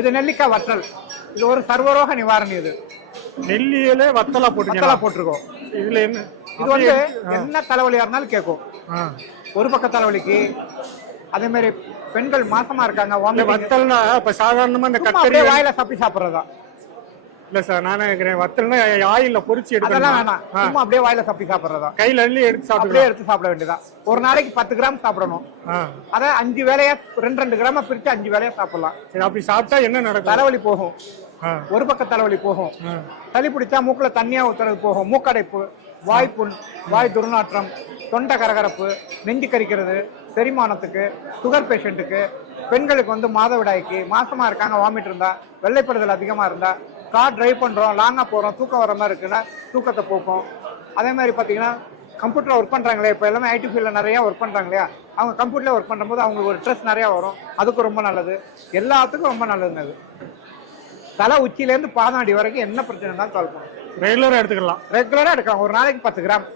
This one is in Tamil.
இது நெல்லிக்காய் வற்றல். இது ஒரு சர்வரோக நிவாரணி இது. நெல்லியில வத்தலா போட்டுக்கலாம் வத்தலா போட்டிருக்கோம். இதுல என்ன இது வந்து என்ன தலைவலியா இருந்தாலும் கேட்கும். ஒரு பக்க தலைவலிக்கு. அதே மாதிரி பெண்கள் மாசமா இருக்காங்க. வத்தல்னா இப்ப சாதாரணமா இந்த கத்தரி வாயில சப்பி சாப்பிடுறதா இல்ல சார். நானே நினைக்கிறேன் வத்தல்னா ஆயில்ல பொரிச்சு எடுக்கணும்? வேணாம். சும்மா அப்படியே வாயில சப்பி சாப்பிடுறதா? கையில அள்ளி எடுத்து அப்படியே சாப்பிட்டுக்கலாம் எடுத்து சாப்பிட வேண்டியதா? ஒரு நாளைக்கு பத்து கிராம் சாப்பிடணும். அதை அஞ்சு வேலையா ரெண்டு ரெண்டு கிராம பிரிச்சு அஞ்சு வேலையா சாப்பிடலாம். சரி அப்படி சாப்பிட்டா என்ன நடக்கும்? தலைவலி போகும். ஒரு பக்க தலைவலி போகும். சளி பிடிச்சா மூக்குல தண்ணியா ஊத்துறது போகும். மூக்கடைப்பு வாய்ப்புண் வாய் துர்நாற்றம் தொண்டை கரகரப்பு நெஞ்சு கரிக்கிறது செரிமானத்துக்கு சுகர் பேஷண்ட்டுக்கு பெண்களுக்கு வந்து மாதவிடாய்க்கு மாசமா இருக்காங்க வாமிட் இருந்தா வெள்ளைப்படுதல் அதிகமா இருந்தா கார் டிரைவ் பண்றோம் லாங்கா போறோம் தூக்கம் வர மாதிரி இருக்குன்னா தூக்கத்தை போக்கும். அதே மாதிரி பாத்தீங்கன்னா கம்ப்யூட்டர்ல ஒர்க் பண்றாங்களே இப்போ எல்லாமே ஐடி ஃபீல்டில் நிறைய ஒர்க் பண்றாங்க இல்லையா அவங்க கம்ப்யூட்டர்ல ஒர்க் பண்ணும்போது அவங்களுக்கு ஒரு ஸ்ட்ரெஸ் நிறைய வரும். அதுக்கு ரொம்ப நல்லது. எல்லாத்துக்கும் ரொம்ப நல்லதுங்க அது. தலை உச்சியிலேருந்து பாதாடி வரைக்கும் என்ன பிரச்சனை இருந்தாலும் சால்வ் பண்ணும் ரெகுலரா எடுத்துக்கலாம். ரெகுலரா எடுக்கலாம். ஒரு நாளைக்கு பத்து கிராம்.